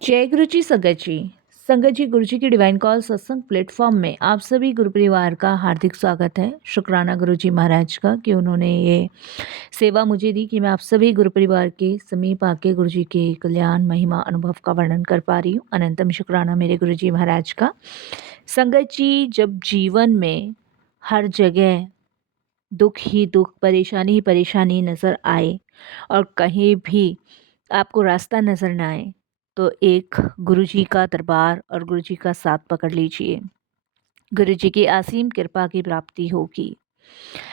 जय गुरु जी संगत जी। संगत जी, गुरु जी की डिवाइन कॉल सत्संग प्लेटफॉर्म में आप सभी गुरु परिवार का हार्दिक स्वागत है। शुक्राना गुरु जी महाराज का कि उन्होंने ये सेवा मुझे दी कि मैं आप सभी गुरु परिवार के समीप आके गुरु जी के कल्याण महिमा अनुभव का वर्णन कर पा रही हूँ। अनंतम शुक्राना मेरे गुरु जी महाराज का। संगत जी, जब जीवन में हर जगह दुख ही दुख, परेशानी ही परेशानी नज़र आए और कहीं भी आपको रास्ता नज़र ना आए, तो एक गुरुजी का दरबार और गुरुजी का साथ पकड़ लीजिए। गुरुजी की असीम कृपा की प्राप्ति होगी।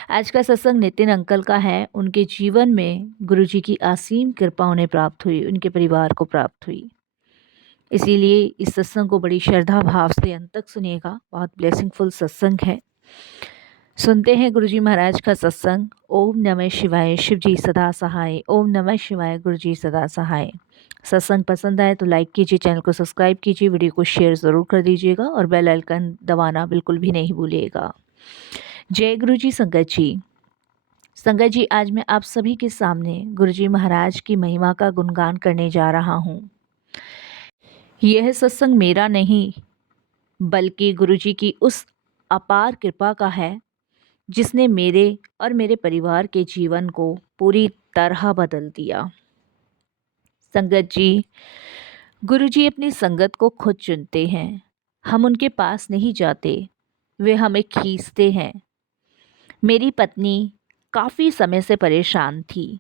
आज का सत्संग नितिन अंकल का है। उनके जीवन में गुरुजी की असीम कृपा उन्हें प्राप्त हुई, उनके परिवार को प्राप्त हुई। इसीलिए इस सत्संग को बड़ी श्रद्धा भाव से अंत तक सुनिएगा। बहुत ब्लेसिंगफुल सत्संग है। सुनते हैं गुरुजी महाराज का सत्संग। ओम नमः शिवाय, शिव जी सदा सहाय। ओम नमः शिवाय, गुरु जी सदा सहाय। सत्संग पसंद आए तो लाइक कीजिए, चैनल को सब्सक्राइब कीजिए, वीडियो को शेयर ज़रूर कर दीजिएगा और बेल आइकन दबाना बिल्कुल भी नहीं भूलिएगा। जय गुरु जी संगत जी। संगत जी, आज मैं आप सभी के सामने गुरु जी महाराज की महिमा का गुणगान करने जा रहा हूँ। यह सत्संग मेरा नहीं बल्कि गुरु जी की उस अपार कृपा का है जिसने मेरे और मेरे परिवार के जीवन को पूरी तरह बदल दिया। संगत जी, गुरुजी अपनी संगत को खुद चुनते हैं। हम उनके पास नहीं जाते, वे हमें खींचते हैं। मेरी पत्नी काफ़ी समय से परेशान थी।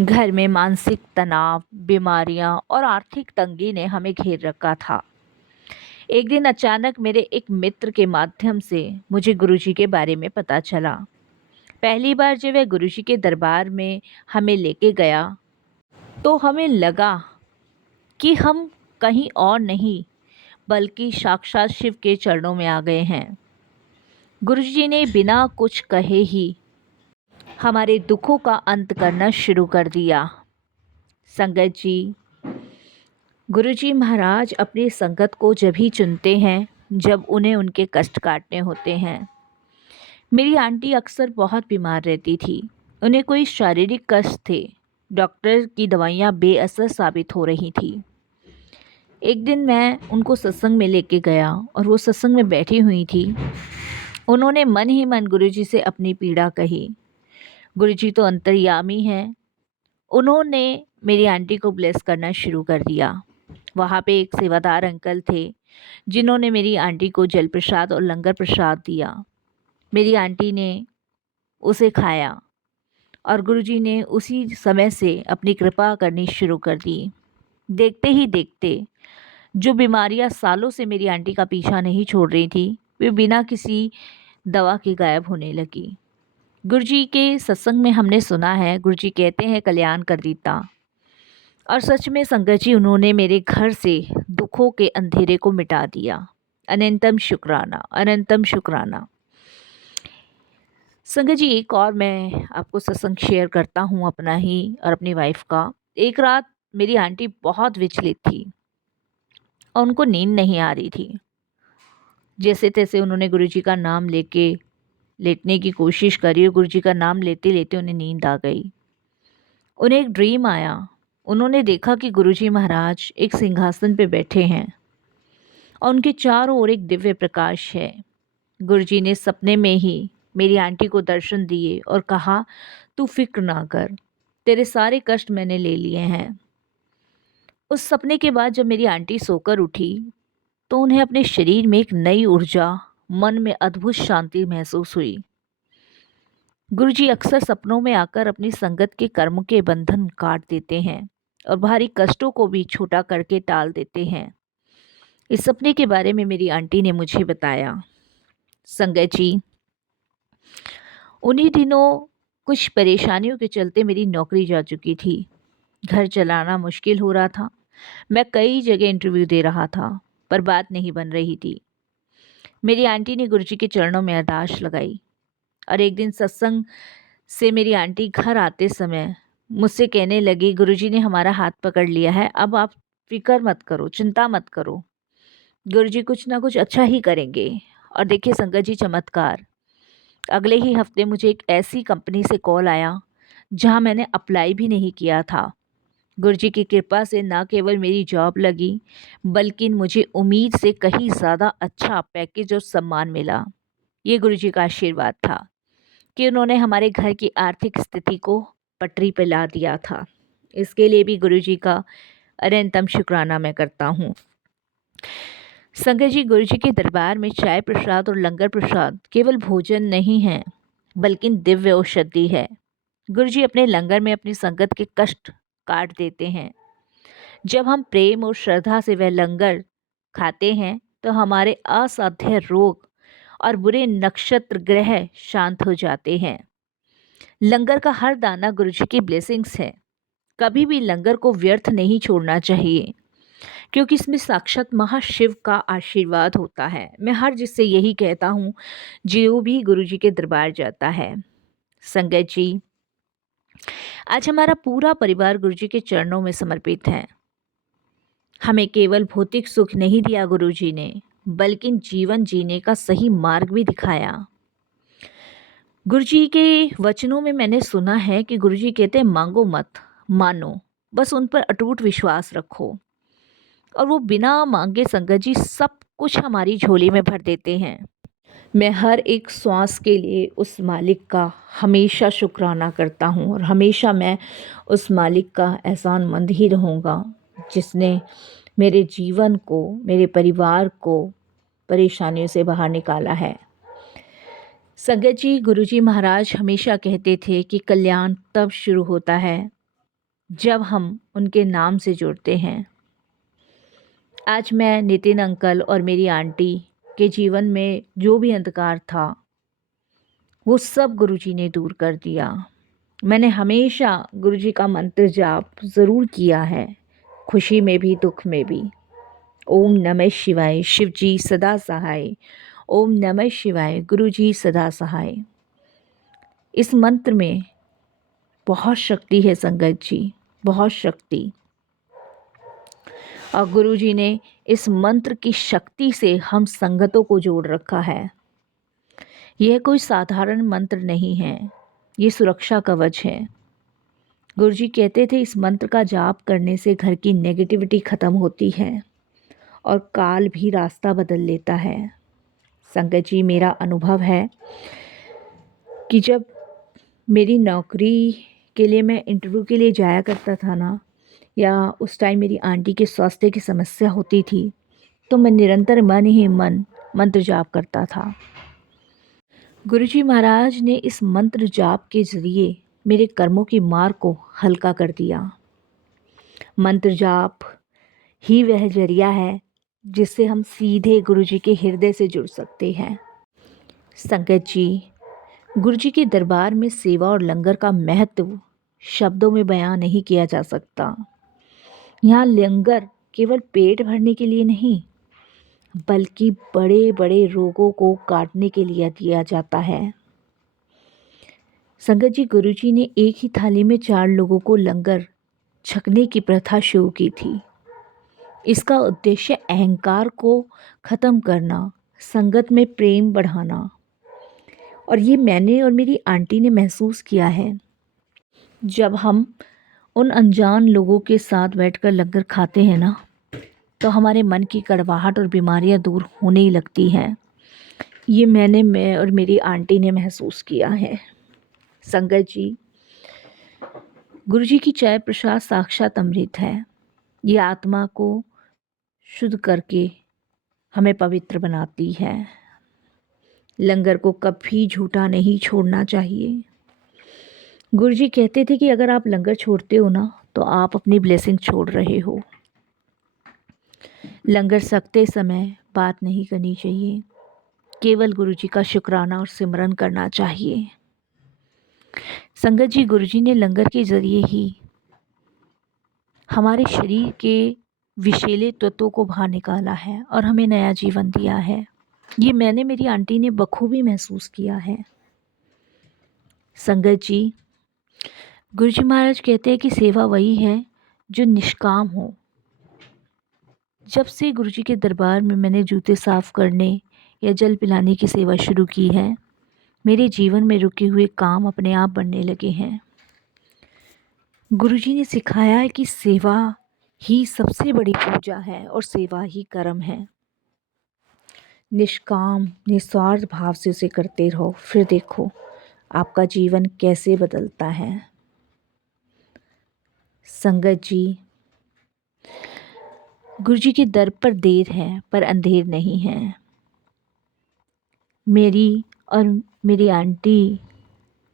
घर में मानसिक तनाव, बीमारियां और आर्थिक तंगी ने हमें घेर रखा था। एक दिन अचानक मेरे एक मित्र के माध्यम से मुझे गुरुजी के बारे में पता चला। पहली बार जब वह गुरुजी के दरबार में हमें लेके गया तो हमें लगा कि हम कहीं और नहीं बल्कि साक्षात शिव के चरणों में आ गए हैं। गुरुजी ने बिना कुछ कहे ही हमारे दुखों का अंत करना शुरू कर दिया। संगत जी, गुरुजी महाराज अपनी संगत को जब ही चुनते हैं जब उन्हें उनके कष्ट काटने होते हैं। मेरी आंटी अक्सर बहुत बीमार रहती थी। उन्हें कोई शारीरिक कष्ट थे। डॉक्टर की दवाइयाँ बेअसर साबित हो रही थी। एक दिन मैं उनको सत्संग में लेके गया और वो सत्संग में बैठी हुई थी। उन्होंने मन ही मन गुरुजी से अपनी पीड़ा कही। गुरुजी तो अंतर्यामी हैं। उन्होंने मेरी आंटी को ब्लेस करना शुरू कर दिया। वहाँ पे एक सेवादार अंकल थे जिन्होंने मेरी आंटी को जल प्रसाद और लंगर प्रसाद दिया। मेरी आंटी ने उसे खाया और गुरुजी ने उसी समय से अपनी कृपा करनी शुरू कर दी। देखते ही देखते जो बीमारियां सालों से मेरी आंटी का पीछा नहीं छोड़ रही थी, वे बिना किसी दवा के गायब होने लगी। गुरुजी के सत्संग में हमने सुना है, गुरुजी कहते हैं कल्याण कर देता। और सच में संगत जी, उन्होंने मेरे घर से दुखों के अंधेरे को मिटा दिया। अनंतम शुक्राना, अनंतम शुक्राना। संगत जी, एक और मैं आपको सत्संग शेयर करता हूँ अपना ही और अपनी वाइफ का। एक रात मेरी आंटी बहुत विचलित थी और उनको नींद नहीं आ रही थी। जैसे तैसे उन्होंने गुरुजी का नाम लेके लेटने की कोशिश करी और गुरुजी का नाम लेते लेते उन्हें नींद आ गई। उन्हें एक ड्रीम आया। उन्होंने देखा कि गुरुजी महाराज एक सिंहासन पे बैठे हैं और उनके चारों ओर एक दिव्य प्रकाश है। गुरुजी ने सपने में ही मेरी आंटी को दर्शन दिए और कहा, तू फिक्र ना कर, तेरे सारे कष्ट मैंने ले लिए हैं। उस सपने के बाद जब मेरी आंटी सोकर उठी तो उन्हें अपने शरीर में एक नई ऊर्जा, मन में अद्भुत शांति महसूस हुई। गुरुजी अक्सर सपनों में आकर अपनी संगत के कर्म के बंधन काट देते हैं और भारी कष्टों को भी छोटा करके टाल देते हैं। इस सपने के बारे में मेरी आंटी ने मुझे बताया। संगत जी, उन्हीं दिनों कुछ परेशानियों के चलते मेरी नौकरी जा चुकी थी। घर चलाना मुश्किल हो रहा था। मैं कई जगह इंटरव्यू दे रहा था पर बात नहीं बन रही थी। मेरी आंटी ने गुरुजी के चरणों में अरदास लगाई और एक दिन सत्संग से मेरी आंटी घर आते समय मुझसे कहने लगी, गुरुजी ने हमारा हाथ पकड़ लिया है, अब आप फिक्र मत करो, चिंता मत करो, गुरुजी कुछ ना कुछ अच्छा ही करेंगे। और देखिए संगत जी, चमत्कार, अगले ही हफ्ते मुझे एक ऐसी कंपनी से कॉल आया जहां मैंने अप्लाई भी नहीं किया था। गुरुजी की कृपा से ना केवल मेरी जॉब लगी, बल्कि मुझे उम्मीद से कहीं ज़्यादा अच्छा पैकेज और सम्मान मिला। ये गुरुजी का आशीर्वाद था कि उन्होंने हमारे घर की आर्थिक स्थिति को पटरी पर ला दिया था। इसके लिए भी गुरुजी का अनंतम शुक्राना मैं करता हूँ। संगत जी, गुरुजी के दरबार में चाय प्रसाद और लंगर प्रसाद केवल भोजन नहीं है, बल्कि दिव्य औषधि है। गुरुजी अपने लंगर में अपनी संगत के कष्ट काट देते हैं। जब हम प्रेम और श्रद्धा से वह लंगर खाते हैं तो हमारे असाध्य रोग और बुरे नक्षत्र ग्रह शांत हो जाते हैं। लंगर का हर दाना गुरुजी की ब्लेसिंग्स है। कभी भी लंगर को व्यर्थ नहीं छोड़ना चाहिए, क्योंकि इसमें साक्षात महाशिव का आशीर्वाद होता है। मैं हर जिससे यही कहता हूँ जो भी गुरुजी के दरबार जाता है। संगत जी, आज हमारा पूरा परिवार गुरुजी के चरणों में समर्पित है। हमें केवल भौतिक सुख नहीं दिया गुरुजी ने, बल्कि जीवन जीने का सही मार्ग भी दिखाया। गुरुजी के वचनों में मैंने सुना है कि गुरुजी कहते हैं, मांगो मत, मानो, बस उन पर अटूट विश्वास रखो। और वो बिना मांगे संगत जी सब कुछ हमारी झोली में भर देते हैं। मैं हर एक श्वास के लिए उस मालिक का हमेशा शुक्राना करता हूँ और हमेशा मैं उस मालिक का एहसानमंद ही रहूँगा, जिसने मेरे जीवन को, मेरे परिवार को परेशानियों से बाहर निकाला है। संगत जी, गुरुजी महाराज हमेशा कहते थे कि कल्याण तब शुरू होता है जब हम उनके नाम से जुड़ते हैं। आज मैं नितिन अंकल और मेरी आंटी के जीवन में जो भी अंधकार था वो सब गुरुजी ने दूर कर दिया। मैंने हमेशा गुरुजी का मंत्र जाप ज़रूर किया है, खुशी में भी दुख में भी। ओम नमः शिवाय, शिवजी सदा सहाय। ओम नमः शिवाय, गुरुजी सदा सहाय। इस मंत्र में बहुत शक्ति है संगत जी, बहुत शक्ति। और गुरुजी ने इस मंत्र की शक्ति से हम संगतों को जोड़ रखा है। यह कोई साधारण मंत्र नहीं है, ये सुरक्षा कवच है। गुरुजी कहते थे इस मंत्र का जाप करने से घर की नेगेटिविटी ख़त्म होती है और काल भी रास्ता बदल लेता है। संगत जी, मेरा अनुभव है कि जब मेरी नौकरी के लिए मैं इंटरव्यू के लिए जाया करता था ना, या उस टाइम मेरी आंटी के स्वास्थ्य की समस्या होती थी, तो मैं निरंतर मन ही मन मंत्र जाप करता था। गुरुजी महाराज ने इस मंत्र जाप के ज़रिए मेरे कर्मों की मार को हल्का कर दिया। मंत्र जाप ही वह जरिया है जिससे हम सीधे गुरुजी के हृदय से जुड़ सकते हैं। संगत जी, गुरुजी के दरबार में सेवा और लंगर का महत्व शब्दों में बयां नहीं किया जा सकता। यहाँ लंगर केवल पेट भरने के लिए नहीं, बल्कि बड़े बड़े रोगों को काटने के लिए दिया जाता है। संगत जी, गुरुजी ने एक ही थाली में 4 लोगों को लंगर छकने की प्रथा शुरू की थी। इसका उद्देश्य अहंकार को ख़त्म करना, संगत में प्रेम बढ़ाना। और ये मैंने और मेरी आंटी ने महसूस किया है। जब हम उन अनजान लोगों के साथ बैठकर लंगर खाते हैं ना, तो हमारे मन की कड़वाहट और बीमारियां दूर होने ही लगती हैं। ये मैं और मेरी आंटी ने महसूस किया है। संगत जी, गुरुजी की चाय प्रसाद साक्षात अमृत है। ये आत्मा को शुद्ध करके हमें पवित्र बनाती है। लंगर को कभी झूठा नहीं छोड़ना चाहिए। गुरुजी कहते थे कि अगर आप लंगर छोड़ते हो ना, तो आप अपनी ब्लेसिंग छोड़ रहे हो। लंगर सकते समय बात नहीं करनी चाहिए, केवल गुरुजी का शुक्राना और सिमरन करना चाहिए। संगत जी, गुरुजी ने लंगर के ज़रिए ही हमारे शरीर के विषैले तत्वों को बाहर निकाला है और हमें नया जीवन दिया है। ये मैंने, मेरी आंटी ने बखूबी महसूस किया है। संगत जी, गुरुजी महाराज कहते हैं कि सेवा वही है जो निष्काम हो। जब से गुरुजी के दरबार में मैंने जूते साफ़ करने या जल पिलाने की सेवा शुरू की है, मेरे जीवन में रुके हुए काम अपने आप बनने लगे हैं। गुरुजी ने सिखाया है कि सेवा ही सबसे बड़ी पूजा है और सेवा ही कर्म है। निष्काम निस्वार्थ भाव से उसे करते रहो, फिर देखो आपका जीवन कैसे बदलता है। संगत जी, गुरुजी के दर पर देर है पर अंधेर नहीं है। मेरी और मेरी आंटी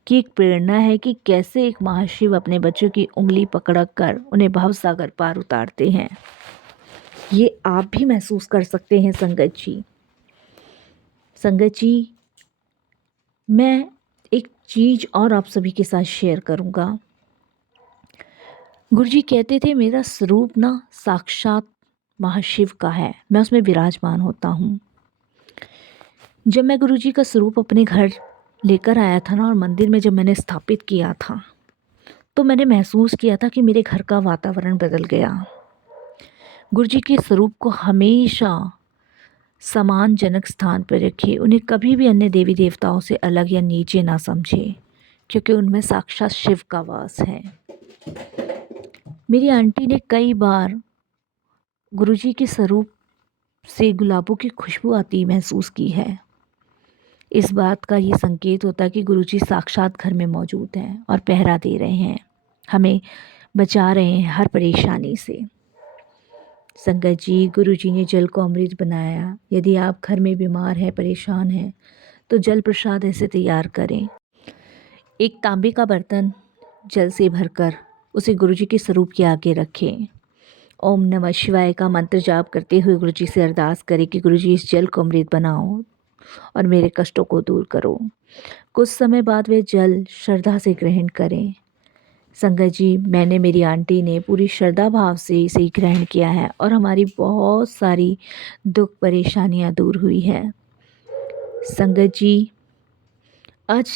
की एक प्रेरणा है कि कैसे एक महाशिव अपने बच्चों की उंगली पकड़कर उन्हें भवसागर पार उतारते हैं। ये आप भी महसूस कर सकते हैं संगत जी। संगत जी, मैं एक चीज़ और आप सभी के साथ शेयर करूँगा। गुरुजी कहते थे मेरा स्वरूप ना साक्षात महाशिव का है, मैं उसमें विराजमान होता हूँ। जब मैं गुरुजी का स्वरूप अपने घर लेकर आया था ना और मंदिर में जब मैंने स्थापित किया था, तो मैंने महसूस किया था कि मेरे घर का वातावरण बदल गया। गुरुजी के स्वरूप को हमेशा सम्मानजनक स्थान पर रखिए, उन्हें कभी भी अन्य देवी देवताओं से अलग या नीचे ना समझे, क्योंकि उनमें साक्षात शिव का वास है। मेरी आंटी ने कई बार गुरुजी के स्वरूप से गुलाबों की खुशबू आती महसूस की है। इस बात का ये संकेत होता है कि गुरुजी साक्षात घर में मौजूद हैं और पहरा दे रहे हैं, हमें बचा रहे हैं हर परेशानी से। संगत जी, गुरुजी ने जल को अमृत बनाया। यदि आप घर में बीमार हैं, परेशान हैं, तो जल प्रसाद ऐसे तैयार करें। एक तांबे का बर्तन जल से भरकर उसे गुरुजी के स्वरूप के आगे रखें। ओम नमः शिवाय का मंत्र जाप करते हुए गुरुजी से अरदास करें कि गुरुजी इस जल को अमृत बनाओ और मेरे कष्टों को दूर करो। कुछ समय बाद वे जल श्रद्धा से ग्रहण करें। संगत जी, मैंने, मेरी आंटी ने पूरी श्रद्धा भाव से इसे ग्रहण किया है और हमारी बहुत सारी दुख परेशानियां दूर हुई है। संगत जी, आज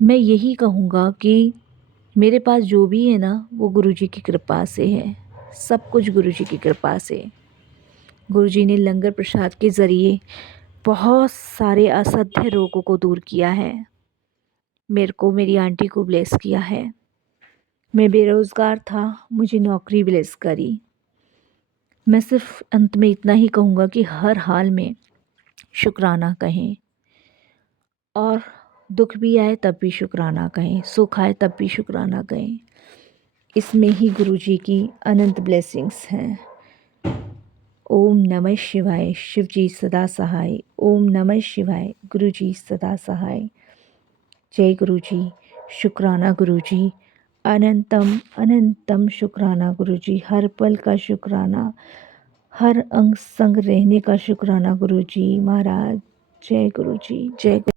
मैं यही कहूँगा कि मेरे पास जो भी है ना, वो गुरुजी की कृपा से है। सब कुछ गुरुजी की कृपा से। गुरुजी ने लंगर प्रसाद के ज़रिए बहुत सारे असाध्य रोगों को दूर किया है। मेरे को, मेरी आंटी को ब्लेस किया है। मैं बेरोज़गार था, मुझे नौकरी ब्लेस करी। मैं सिर्फ अंत में इतना ही कहूँगा कि हर हाल में शुक्राना कहें, और दुख भी आए तब भी शुक्राना कहें, सुख आए तब भी शुक्राना कहें। इसमें ही गुरुजी की अनंत ब्लेसिंग्स हैं। ओम नमः शिवाय, शिव जी सदा सहाय। ओम नमः शिवाय, गुरुजी सदा सहाय। जय गुरुजी, शुक्राना गुरुजी, अनंतम अनंतम शुक्राना गुरुजी, हर पल का शुक्राना, हर अंग संग रहने का शुक्राना गुरुजी महाराज। जय गुरुजी, जय गुरु।